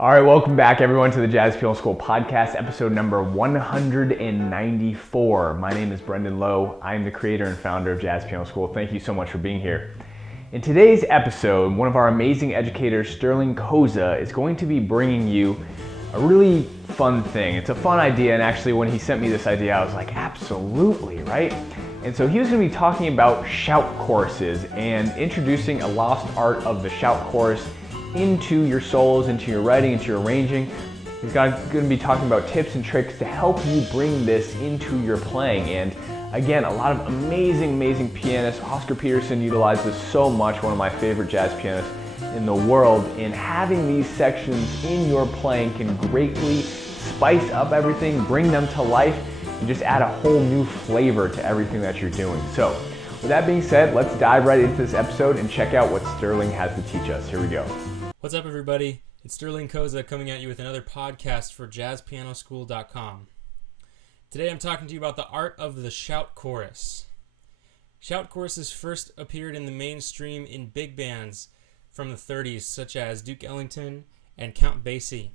All right, welcome back everyone to the Jazz Piano School podcast, episode number 194. My name is Brendan Lowe. I am the creator and founder of Jazz Piano School. Thank you so much for being here. In today's episode, one of our amazing educators, Sterling Koza, is going to be bringing you a really fun thing. It's a fun idea, and actually when he sent me this idea, I was like, absolutely, right? And so he was going to be talking about shout choruses and introducing a lost art of the shout chorus into your solos, into your writing, into your arranging. He's going to be talking about tips and tricks to help you bring this into your playing. And again, a lot of amazing pianists. Oscar Peterson utilizes this so much, one of my favorite jazz pianists in the world. And having these sections in your playing can greatly spice up everything, bring them to life, and just add a whole new flavor to everything that you're doing. So with that being said, let's dive right into this episode and check out what Sterling has to teach us. Here we go. What's up, everybody? It's Sterling Koza coming at you with another podcast for jazzpianoschool.com. Today I'm talking to you about the art of the shout chorus. Shout choruses first appeared in the mainstream in big bands from the 30s, such as Duke Ellington and Count Basie.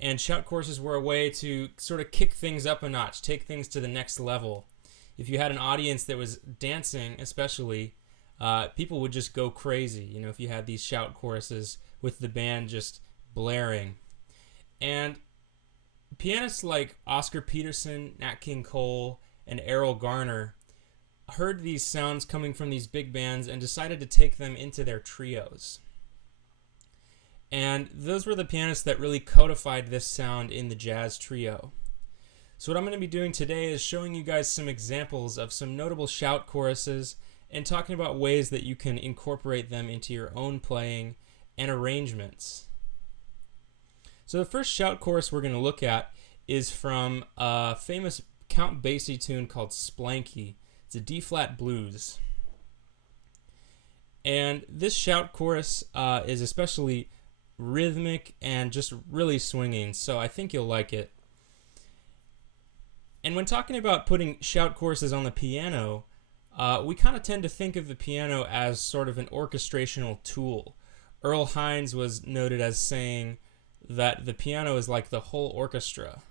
And shout choruses were a way to sort of kick things up a notch, take things to the next level. If you had an audience that was dancing, especially, people would just go crazy, if you had these shout choruses with the band just blaring. And pianists like Oscar Peterson, Nat King Cole, and Erroll Garner heard these sounds coming from these big bands and decided to take them into their trios. And those were the pianists that really codified this sound in the jazz trio. So what I'm going to be doing today is showing you guys some examples of some notable shout choruses and talking about ways that you can incorporate them into your own playing and arrangements. So the first shout chorus we're going to look at is from a famous Count Basie tune called Splanky. It's a D-flat blues. And this shout chorus is especially rhythmic and just really swinging, so I think you'll like it. And when talking about putting shout choruses on the piano, we kind of tend to think of the piano as sort of an orchestrational tool. Earl Hines was noted as saying that the piano is like the whole orchestra.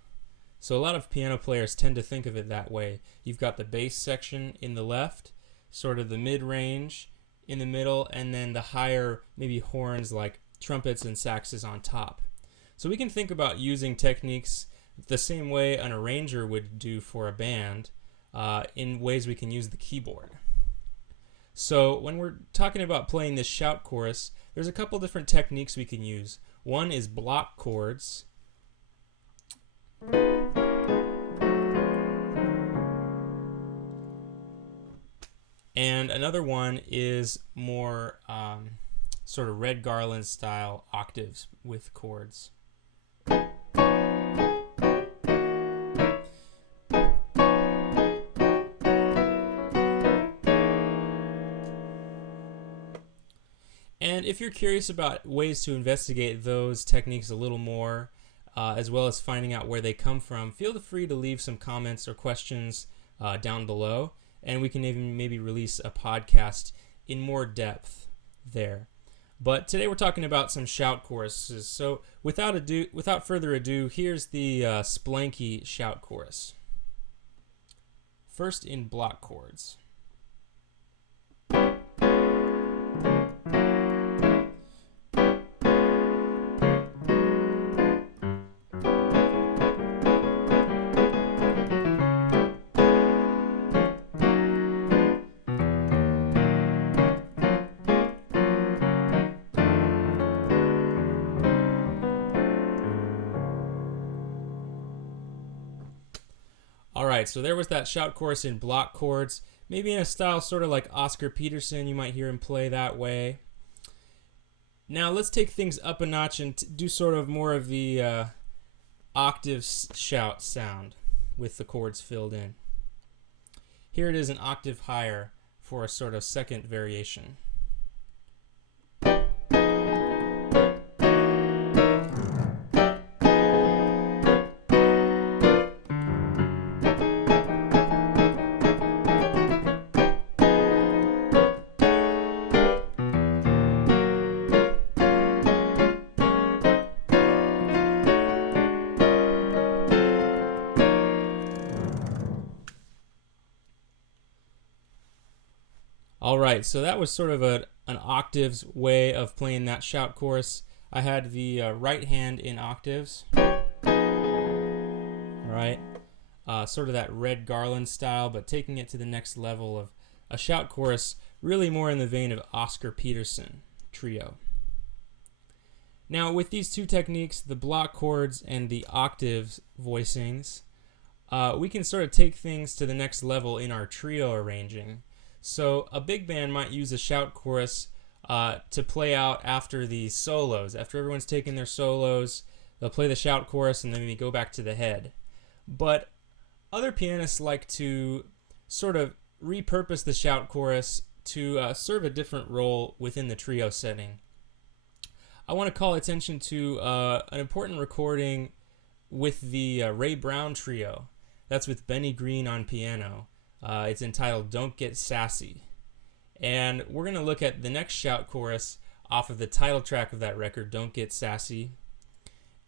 So a lot of piano players tend to think of it that way. You've got the bass section in the left, sort of the mid-range in the middle, and then the higher, maybe horns like trumpets and saxes on top. So we can think about using techniques the same way an arranger would do for a band, in ways we can use the keyboard. So when we're talking about playing this shout chorus, there's a couple different techniques we can use. One is block chords. And another one is more sort of Red Garland style octaves with chords. And if you're curious about ways to investigate those techniques a little more, as well as finding out where they come from, feel free to leave some comments or questions down below, and we can even maybe release a podcast in more depth there. But today we're talking about some shout choruses. So without further ado, here's the Splanky shout chorus. First in block chords. Alright, so there was that shout chorus in block chords, maybe in a style sort of like Oscar Peterson. You might hear him play that way. Now let's take things up a notch and do sort of more of the octave shout sound with the chords filled in. Here it is an octave higher for a sort of second variation. All right, so that was sort of an octaves way of playing that shout chorus. I had the right hand in octaves. All right, sort of that Red Garland style, but taking it to the next level of a shout chorus, really more in the vein of Oscar Peterson trio. Now, with these two techniques, the block chords and the octaves voicings, we can sort of take things to the next level in our trio arranging. So a big band might use a shout chorus to play out after the solos. After everyone's taken their solos, they'll play the shout chorus and then maybe go back to the head. But other pianists like to sort of repurpose the shout chorus to serve a different role within the trio setting. I want to call attention to an important recording with the Ray Brown trio. That's with Benny Green on piano. It's entitled Don't Get Sassy. And we're going to look at the next shout chorus off of the title track of that record, Don't Get Sassy.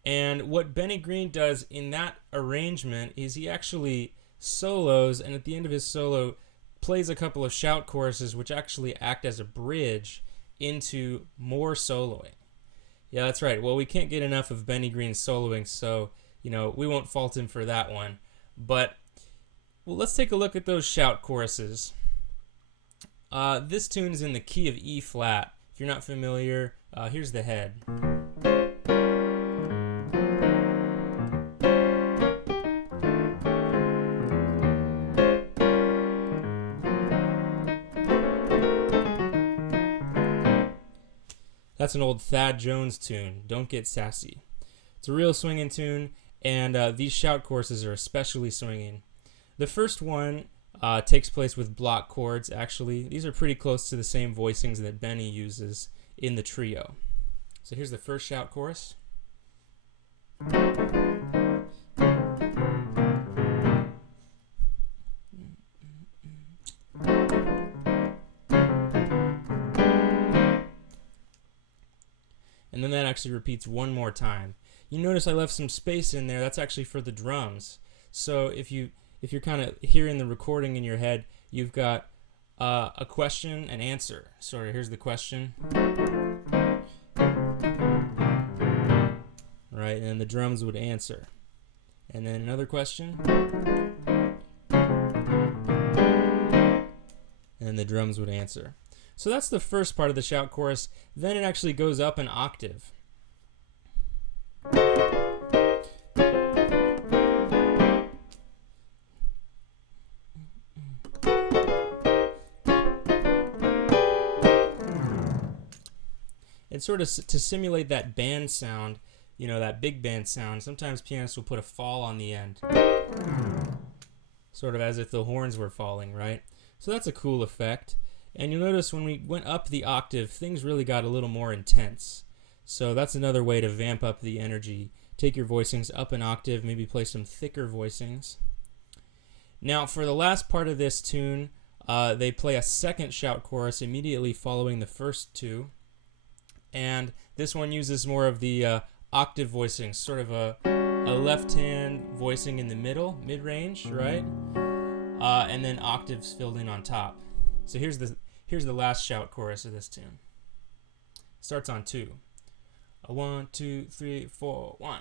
And what Benny Green does in that arrangement is he actually solos, and at the end of his solo plays a couple of shout choruses which actually act as a bridge into more soloing. Yeah, that's right. Well, we can't get enough of Benny Green soloing, so, we won't fault him for that one. But, well, let's take a look at those shout choruses. This tune is in the key of E flat. If you're not familiar, here's the head. That's an old Thad Jones tune, Don't Get Sassy. It's a real swinging tune, and these shout choruses are especially swinging. The first one takes place with block chords, actually. These are pretty close to the same voicings that Benny uses in the trio. So here's the first shout chorus. And then that actually repeats one more time. You notice I left some space in there. That's actually for the drums. So if you're kind of hearing the recording in your head, you've got a question and answer. Sorry, here's the question. Right, and then the drums would answer. And then another question. And then the drums would answer. So that's the first part of the shout chorus. Then it actually goes up an octave. And sort of to simulate that band sound, that big band sound, sometimes pianists will put a fall on the end. Sort of as if the horns were falling, right? So that's a cool effect. And you'll notice when we went up the octave, things really got a little more intense. So that's another way to vamp up the energy. Take your voicings up an octave, maybe play some thicker voicings. Now, for the last part of this tune, they play a second shout chorus immediately following the first two. And this one uses more of the octave voicing, sort of a left hand voicing in the middle, mid-range, right? And then octaves filled in on top. So here's the last shout chorus of this tune. Starts on 2. 1, 2, 3, 4, 1.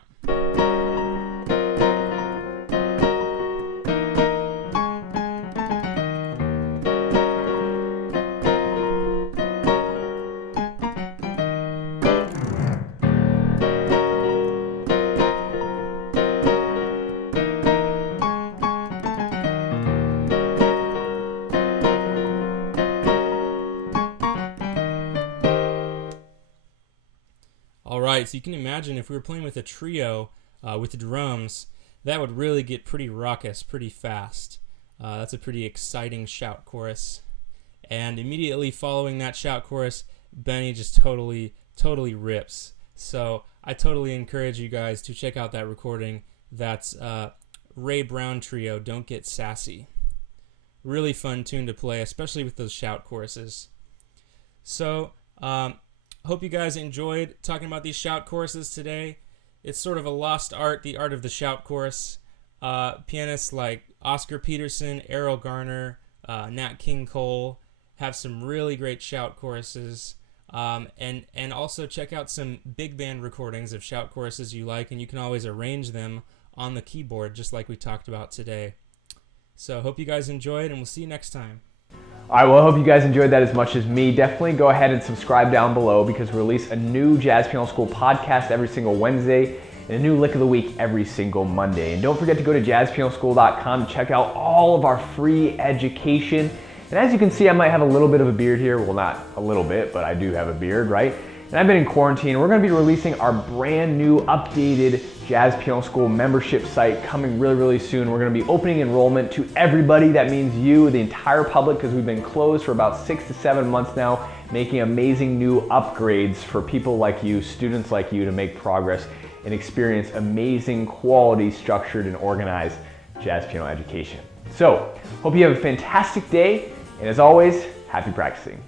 Alright, so you can imagine if we were playing with a trio with the drums, that would really get pretty raucous, pretty fast. That's a pretty exciting shout chorus. And immediately following that shout chorus, Benny just totally rips. So I totally encourage you guys to check out that recording. That's Ray Brown Trio, Don't Get Sassy. Really fun tune to play, especially with those shout choruses. So, hope you guys enjoyed talking about these shout choruses today. It's sort of a lost art, the art of the shout chorus. Pianists like Oscar Peterson, Erroll Garner, Nat King Cole have some really great shout choruses. And also check out some big band recordings of shout choruses you like, and you can always arrange them on the keyboard just like we talked about today. So hope you guys enjoyed, and we'll see you next time. All right, well, I hope you guys enjoyed that as much as me. Definitely go ahead and subscribe down below, because we release a new Jazz Piano School podcast every single Wednesday and a new Lick of the Week every single Monday. And don't forget to go to jazzpianoschool.com to check out all of our free education. And as you can see, I might have a little bit of a beard here. Well, not a little bit, but I do have a beard, right? And I've been in quarantine. We're going to be releasing our brand new updated Jazz Piano School membership site coming really, really soon. We're going to be opening enrollment to everybody. That means you, the entire public, because we've been closed for about 6 to 7 months now, making amazing new upgrades for people like you, students like you, to make progress and experience amazing, quality, structured, and organized jazz piano education. So, hope you have a fantastic day, and as always, happy practicing.